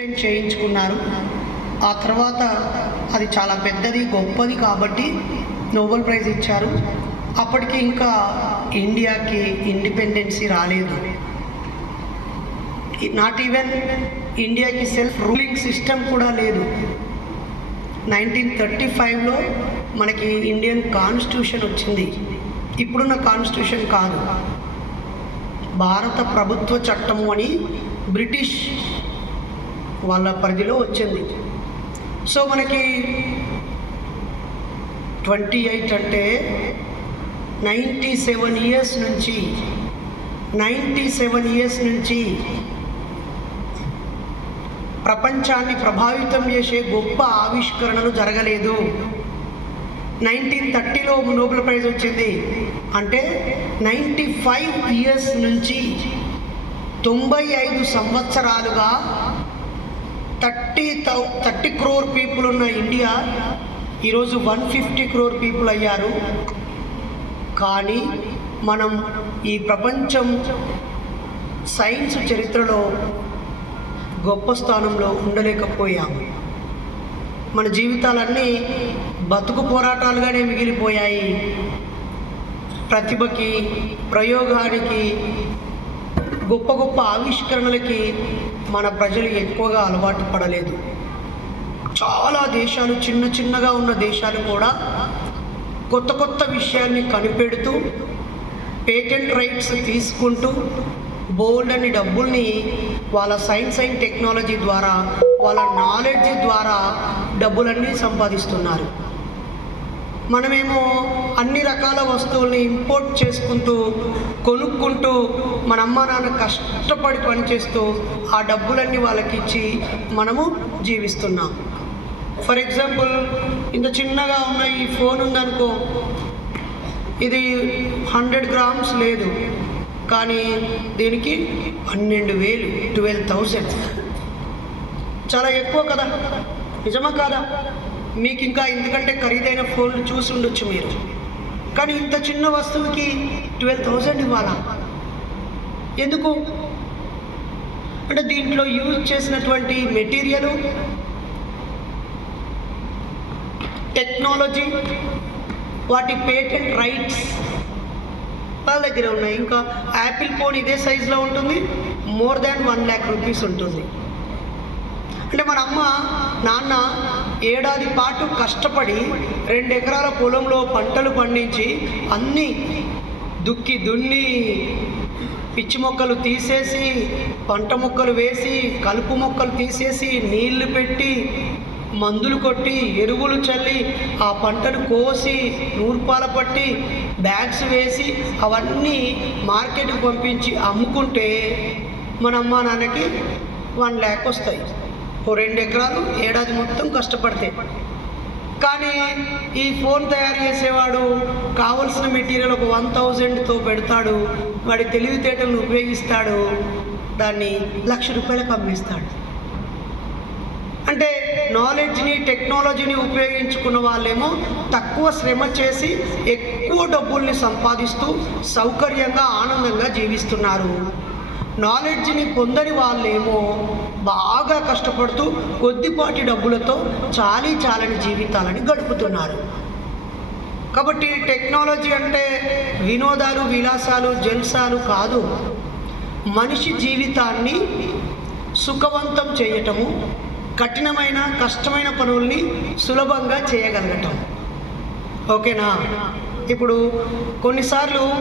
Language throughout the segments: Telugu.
చేయించుకున్నారు. ఆ తర్వాత అది చాలా పెద్దది గొప్పది కాబట్టి నోబెల్ ప్రైజ్ ఇచ్చారు. అప్పటికి ఇంకా ఇండియాకి ఇండిపెండెన్సీ రాలేదు. నాట్ ఈవెన్ ఇండియాకి సెల్ఫ్ రూలింగ్ సిస్టమ్ కూడా లేదు. నైన్టీన్ థర్టీ ఫైవ్లో మనకి ఇండియన్ కాన్స్టిట్యూషన్ వచ్చింది. ఇప్పుడున్న కాన్స్టిట్యూషన్ కాదు. భారత ప్రభుత్వ చట్టము అని బ్రిటిష్ వాళ్ళ పరిధిలో వచ్చింది. సో మనకి ట్వంటీ ఎయిట్ అంటే నైంటీ సెవెన్ ఇయర్స్ నుంచి నైంటీ సెవెన్ ఇయర్స్ నుంచి ప్రపంచాన్ని ప్రభావితం చేసే గొప్ప ఆవిష్కరణలు జరగలేదు. నైన్టీన్ థర్టీలో నోబెల్ ప్రైజ్ వచ్చింది. అంటే నైంటీ ఫైవ్ ఇయర్స్ నుంచి తొంభై ఐదు సంవత్సరాలుగా thirty thou thirty crore people ఉన్న ఇండియా ఈరోజు వన్ ఫిఫ్టీ క్రోర్ పీపుల్ అయ్యారు. కానీ మనం ఈ ప్రపంచం సైన్స్ చరిత్రలో గొప్ప స్థానంలో ఉండలేకపోయాము. మన జీవితాలన్నీ బతుకు పోరాటాలుగానే మిగిలిపోయాయి. ప్రతిభకి ప్రయోగానికి గొప్ప గొప్ప ఆవిష్కరణలకి మన ప్రజలు ఎక్కువగా అలవాటు పడలేదు. చాలా దేశాలు చిన్న చిన్నగా ఉన్న దేశాలు కూడా కొత్త కొత్త విషయాన్ని కనిపెడుతూ పేటెంట్ రైట్స్ తీసుకుంటూ బోల్డ్ అని డబ్బుల్ని వాళ్ళ సైన్స్ అండ్ టెక్నాలజీ ద్వారా వాళ్ళ నాలెడ్జ్ ద్వారా డబ్బులన్నీ సంపాదిస్తున్నారు. మనమేమో అన్ని రకాల వస్తువుల్ని ఇంపోర్ట్ చేసుకుంటూ కొనుక్కుంటూ మన అమ్మ నాన్న కష్టపడి పనిచేస్తూ ఆ డబ్బులన్నీ వాళ్ళకి ఇచ్చి మనము జీవిస్తున్నాం. ఫర్ ఎగ్జాంపుల్ ఇంత చిన్నగా ఉన్న ఈ ఫోన్ ఉందనుకో ఇది హండ్రెడ్ గ్రామ్స్ లేదు. కానీ దీనికి పన్నెండు వేలు ట్వెల్వ్ థౌజండ్ చాలా ఎక్కువ కదా? నిజమా కాదా? మీకు ఇంకా ఎందుకంటే ఖరీదైన ఫోన్లు చూసి ఉండొచ్చు మీరు. కానీ ఇంత చిన్న వస్తువుకి ట్వెల్వ్ థౌజండ్ ఇవ్వాలా? ఎందుకు? అంటే దీంట్లో యూజ్ చేసినటువంటి మెటీరియల్ టెక్నాలజీ వాటి పేటెంట్ రైట్స్ వాళ్ళ దగ్గర ఉన్నాయి. ఇంకా యాపిల్ ఫోన్ ఇదే సైజులో ఉంటుంది. More than one lakh rupees ఉంటుంది. అంటే మన అమ్మ నాన్న ఏడాది పాటు కష్టపడి రెండు ఎకరాల పొలంలో పంటలు పండించి అన్నీ దుక్కి దున్ని పిచ్చి మొక్కలు తీసేసి పంట మొక్కలు వేసి కలుపు మొక్కలు తీసేసి నీళ్ళు పెట్టి మందులు కొట్టి ఎరువులు చల్లి ఆ పంటను కోసి నూర్పాల పట్టి బ్యాగ్స్ వేసి అవన్నీ మార్కెట్కి పంపించి అమ్ముకుంటే మన అమ్మ నాన్నకి వన్ ల్యాక్ వస్తాయి. ఓ రెండు ఎకరాలు ఏడాది మొత్తం కష్టపడితే. కానీ ఈ ఫోన్ తయారు చేసేవాడు కావలసిన మెటీరియల్ ఒక వన్ థౌజండ్తో పెడతాడు వాడి తెలివితేటలను ఉపయోగిస్తాడు దాన్ని లక్ష రూపాయలకు అమ్మేస్తాడు. అంటే నాలెడ్జ్ని టెక్నాలజీని ఉపయోగించుకున్న వాళ్ళేమో తక్కువ శ్రమ చేసి ఎక్కువ డబ్బుల్ని సంపాదిస్తూ సౌకర్యంగా ఆనందంగా జీవిస్తున్నారు. నాలెడ్జ్ని పొందని వాళ్ళేమో బాగా కష్టపడుతూ కొద్దిపాటి డబ్బులతో చాలీ చాలని జీవితాలని గడుపుతున్నారు. కాబట్టి టెక్నాలజీ అంటే వినోదాలు విలాసాలు జల్సాలు కాదు. మనిషి జీవితాన్ని సుఖవంతం చేయటము కఠినమైన కష్టమైన పనుల్ని సులభంగా చేయగలగటం. ఓకేనా? ఇప్పుడు కొన్నిసార్లు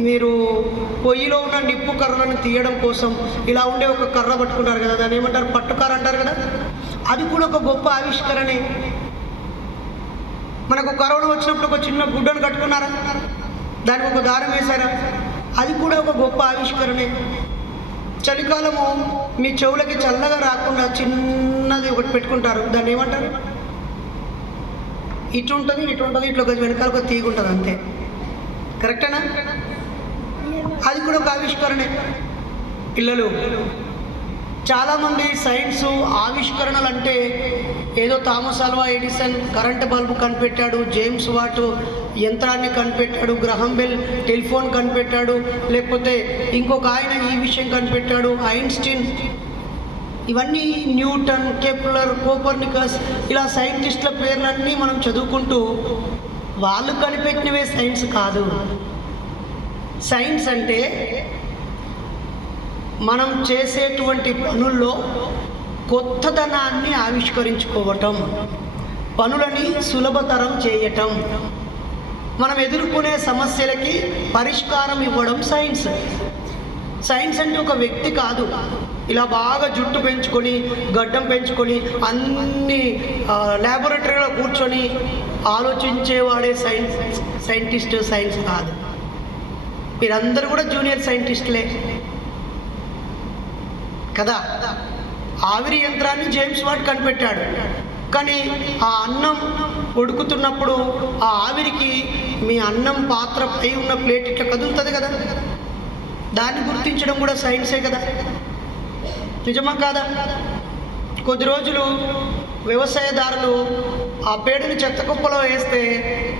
మీరు పొయ్యిలో ఉన్న నిప్పు కర్రలను తీయడం కోసం ఇలా ఉండే ఒక కర్ర పట్టుకుంటారు కదా దాన్ని ఏమంటారు? పట్టుకర్ర అంటారు కదా? అది కూడా ఒక గొప్ప ఆవిష్కరణే. మనకు కరోనా వచ్చినప్పుడు ఒక చిన్న గుడ్డను కట్టుకున్నారా? దానికి ఒక దారం వేశారా? అది కూడా ఒక గొప్ప ఆవిష్కరణే. చలికాలము మీ చెవులకి చల్లగా రాకుండా చిన్నది ఒకటి పెట్టుకుంటారు. దాన్ని ఏమంటారు? ఇటు ఉంటుంది ఇటు ఉంటుంది ఇట్లా ఒక వెనకాల ఒక తీగ ఉంటుంది అంతే. కరెక్టేనా? అది కూడా ఒక ఆవిష్కరణే. పిల్లలు చాలామంది సైన్స్ ఆవిష్కరణలు అంటే ఏదో Thomas Alva Edison current bulb కనిపెట్టాడు జేమ్స్ వాట్ యంత్రాన్ని కనిపెట్టాడు గ్రహం బెల్ టెలిఫోన్ కనిపెట్టాడు లేకపోతే ఇంకొక ఆయన ఈ విషయం కనిపెట్టాడు ఐన్స్టీన్ ఇవన్నీ న్యూటన్ కెప్లర్ కోపర్నికస్ ఇలా సైంటిస్టుల పేర్లన్నీ మనం చదువుకుంటూ వాళ్ళు కనిపెట్టినవే సైన్స్ కాదు. సైన్స్ అంటే మనం చేసేటువంటి పనుల్లో కొత్తదనాన్ని ఆవిష్కరించుకోవటం పనులని సులభతరం చేయటం. మనం ఎదుర్కొనే సమస్యలకి పరిష్కారం ఇవ్వడం సైన్స్. సైన్స్ అంటే ఒక వ్యక్తి కాదు. ఇలా బాగా జుట్టు పెంచుకొని గడ్డం పెంచుకొని అన్ని ల్యాబొరేటరీలో కూర్చొని ఆలోచించేవాడే సైన్స్ సైంటిస్ట్ సైన్స్ కాదు. మీరందరూ కూడా జూనియర్ సైంటిస్టులే. కదా? ఆవిరి యంత్రాన్ని జేమ్స్ వాట్ కనిపెట్టాడు. కానీ ఆ అన్నం ఉడుకుతున్నప్పుడు ఆ ఆవిరికి మీ అన్నం పాత్ర పై ఉన్న ప్లేట్ ఇట్లా కదులుతుంది కదా? దాన్ని గుర్తించడం కూడా సైన్సే కదా. నిజమా కాదా? కొద్ది రోజులు వ్యవసాయదారులు ఆ పేడని చెత్త కుప్పలో వేస్తే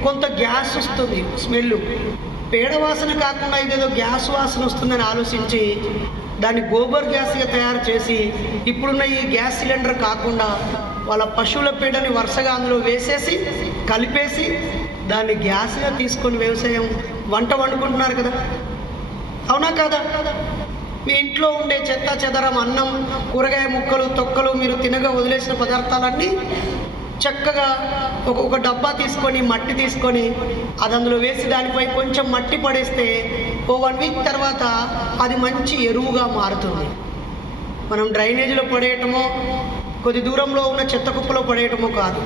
కొంత గ్యాస్ వస్తుంది స్మెల్ పేడ వాసన కాకుండా ఇదేదో గ్యాస్ వాసన వస్తుందని ఆలోచించి దాన్ని గోబర్ గ్యాస్గా తయారు చేసి ఇప్పుడున్న ఈ గ్యాస్ సిలిండర్ కాకుండా వాళ్ళ పశువుల పేడని వరుసగా అందులో వేసేసి కలిపేసి దాన్ని గ్యాస్గా తీసుకొని వ్యవసాయం వంట వండుకుంటున్నారు కదా. అవునా కాదా? మీ ఇంట్లో ఉండే చెత్త చెదరం అన్నం కూరగాయ ముక్కలు తొక్కలు మీరు తినగా వదిలేసిన పదార్థాలన్నీ చక్కగా ఒక ఒక డబ్బా తీసుకొని మట్టి తీసుకొని అది అందులో వేసి దానిపై కొంచెం మట్టి పడేస్తే ఓ వన్ వీక్ తర్వాత అది మంచి ఎరువుగా మారుతుంది. మనం డ్రైనేజీలో పడేయటమో కొద్ది దూరంలో ఉన్న చెత్త కుప్పలో పడేయటమో కాదు.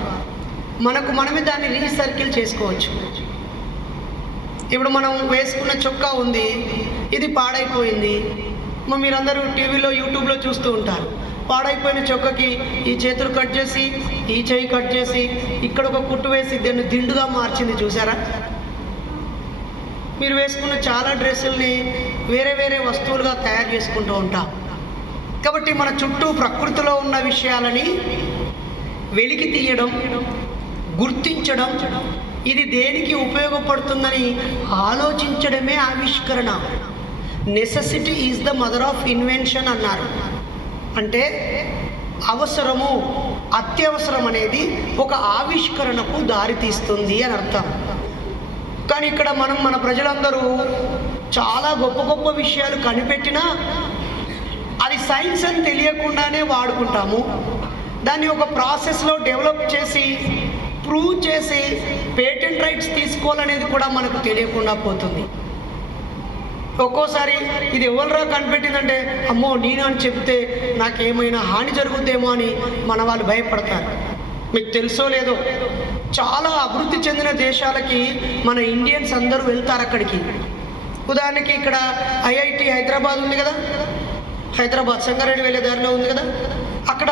మనకు మనమే దాన్ని రీసర్కిల్ చేసుకోవచ్చు. ఇప్పుడు మనం వేసుకున్న చొక్కా ఉంది. ఇది పాడైపోయింది. మీరందరూ టీవీలో యూట్యూబ్లో చూస్తూ ఉంటారు. పాడైపోయిన చొక్కకి ఈ చేతులు కట్ చేసి ఈ చేయి కట్ చేసి ఇక్కడ ఒక కుట్టు వేసి దాన్ని దిండుగా మార్చింది చూసారా? మీరు వేసుకున్న చాలా డ్రెస్సుల్ని వేరే వేరే వస్తువులుగా తయారు చేసుకుంటూ ఉంటాం. కాబట్టి మన చుట్టూ ప్రకృతిలో ఉన్న విషయాలని వెలికి తీయడం గుర్తించడం ఇది దేనికి ఉపయోగపడుతుందని ఆలోచించడమే ఆవిష్కరణ. Necessity is the mother of invention అన్నారు. అంటే అవసరము అత్యవసరం అనేది ఒక ఆవిష్కరణకు దారితీస్తుంది అని అర్థం. కానీ ఇక్కడ మనం మన ప్రజలందరూ చాలా గొప్ప గొప్ప విషయాలు కనిపెట్టినా అది సైన్స్ అని తెలియకుండానే వాడుకుంటాము. దాన్ని ఒక ప్రాసెస్లో డెవలప్ చేసి ప్రూవ్ చేసి పేటెంట్ రైట్స్ తీసుకోవాలనేది కూడా మనకు తెలియకుండా పోతుంది. ఒక్కోసారి ఇది ఎవరిరా కనిపెట్టిందంటే అమ్మో నేను అని చెప్తే నాకేమైనా హాని జరుగుద్దేమో అని మన వాళ్ళు భయపడతారు. మీకు తెలుసో లేదో చాలా అభివృద్ధి చెందిన దేశాలకి మన ఇండియన్స్ అందరూ వెళ్తారు అక్కడికి. ఉదాహరణకి ఇక్కడ ఐఐటి హైదరాబాద్ ఉంది కదా? హైదరాబాద్ సంగారెడ్డి వెళ్ళే దారిలో ఉంది కదా? అక్కడ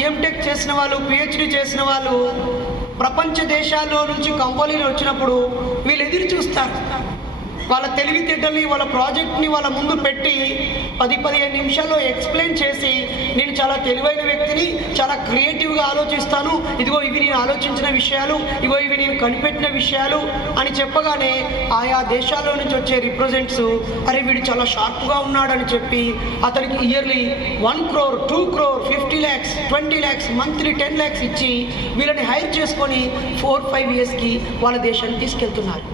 ఎంటెక్ చేసిన వాళ్ళు పిహెచ్డి చేసిన వాళ్ళు ప్రపంచ దేశాల్లో నుంచి కంపెనీలు వచ్చినప్పుడు వీళ్ళు ఎదురు చూస్తారు. వాళ్ళ తెలివితేటల్ని వాళ్ళ ప్రాజెక్ట్ని వాళ్ళ ముందు పెట్టి పది పదిహేను నిమిషాల్లో ఎక్స్ప్లెయిన్ చేసి నేను చాలా తెలివైన వ్యక్తిని చాలా క్రియేటివ్గా ఆలోచిస్తాను. ఇదిగో ఇవి నేను ఆలోచించిన విషయాలు ఇగో ఇవి నేను కనిపెట్టిన విషయాలు అని చెప్పగానే ఆయా దేశాల్లో నుంచి వచ్చే రిప్రజెంట్స్ అరే వీడు చాలా షార్ప్గా ఉన్నాడని చెప్పి అతనికి yearly one crore two crore fifty lakhs twenty lakhs monthly ten lakhs ఇచ్చి వీళ్ళని హైర్ చేసుకొని ఫోర్ ఫైవ్ ఇయర్స్కి వాళ్ళ దేశాన్ని తీసుకెళ్తున్నారు.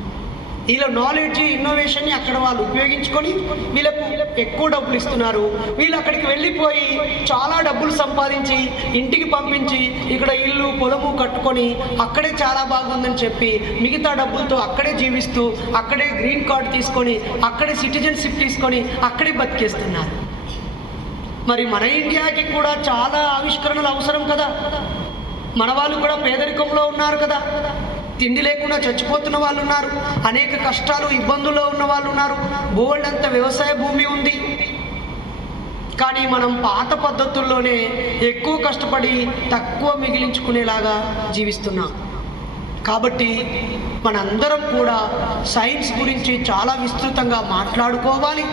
వీళ్ళ నాలెడ్జ్ ఇన్నోవేషన్ని అక్కడ వాళ్ళు ఉపయోగించుకొని వీళ్ళకు ఎక్కువ డబ్బులు ఇస్తున్నారు. వీళ్ళు అక్కడికి వెళ్ళిపోయి చాలా డబ్బులు సంపాదించి ఇంటికి పంపించి ఇక్కడ ఇల్లు పొలము కట్టుకొని అక్కడే చాలా బాగుందని చెప్పి మిగతా డబ్బులతో అక్కడే జీవిస్తూ అక్కడే గ్రీన్ కార్డ్ తీసుకొని అక్కడే సిటిజన్షిప్ తీసుకొని అక్కడే బతికేస్తున్నారు. మరి మన ఇండియాకి కూడా చాలా ఆవిష్కరణలు అవసరం కదా. మన వాళ్ళు కూడా పేదరికంలో ఉన్నారు కదా. తిండి లేకుండా చచ్చిపోతున్న వాళ్ళు ఉన్నారు అనేక కష్టాలు ఇబ్బందుల్లో ఉన్న వాళ్ళు ఉన్నారు బోల్డ్ అంత వ్యవసాయ భూమి ఉంది. కానీ మనం పాత పద్ధతుల్లోనే ఎక్కువ కష్టపడి తక్కువ మిగిలించుకునేలాగా జీవిస్తున్నాం. కాబట్టి మనందరం కూడా సైన్స్ గురించి చాలా విస్తృతంగా మాట్లాడుకోవాలి.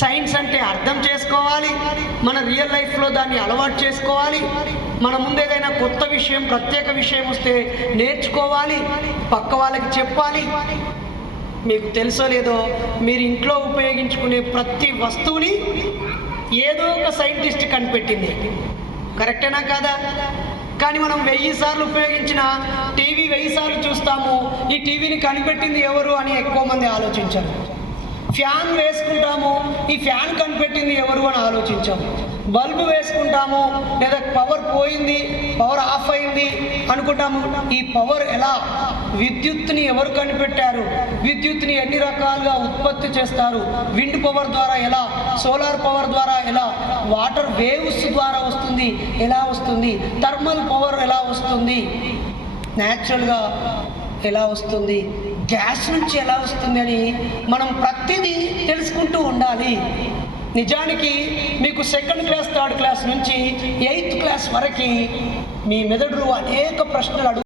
సైన్స్ అంటే అర్థం చేసుకోవాలి. మన రియల్ లైఫ్లో దాన్ని అలవాటు చేసుకోవాలి. మన ముందేదైనా కొత్త విషయం ప్రత్యేక విషయం వస్తే నేర్చుకోవాలి పక్క వాళ్ళకి చెప్పాలి. మీకు తెలుసో లేదో మీరు ఇంట్లో ఉపయోగించుకునే ప్రతి వస్తువుని ఏదో ఒక సైంటిస్ట్ కనిపెట్టింది. కరెక్టేనా కాదా? కానీ మనం వెయ్యి సార్లు ఉపయోగించిన టీవీ వెయ్యి సార్లు చూస్తాము. ఈ టీవీని కనిపెట్టింది ఎవరు అని ఎక్కువ మంది ఆలోచించారు. ఫ్యాన్ వేసుకుంటాము. ఈ ఫ్యాన్ కనిపెట్టింది ఎవరు అని ఆలోచించాము. బల్బు వేసుకుంటాము లేదా పవర్ పోయింది పవర్ ఆఫ్ అయింది అనుకుంటాము. ఈ పవర్ ఎలా? విద్యుత్ని ఎవరు కనిపెట్టారు? విద్యుత్ని ఎన్ని రకాలుగా ఉత్పత్తి చేస్తారు? విండ్ పవర్ ద్వారా ఎలా? సోలార్ పవర్ ద్వారా ఎలా? వాటర్ వేవ్స్ ద్వారా వస్తుంది ఎలా వస్తుంది? థర్మల్ పవర్ ఎలా వస్తుంది? న్యాచురల్గా ఎలా వస్తుంది? గ్యాస్ నుంచి ఎలా వస్తుంది అని మనం ప్రతిదీ తెలుసుకుంటూ ఉండాలి. నిజానికి మీకు సెకండ్ క్లాస్ థర్డ్ క్లాస్ నుంచి ఎయిత్ క్లాస్ వరకు మీ మెదడు అనేక ప్రశ్నలు అడుగు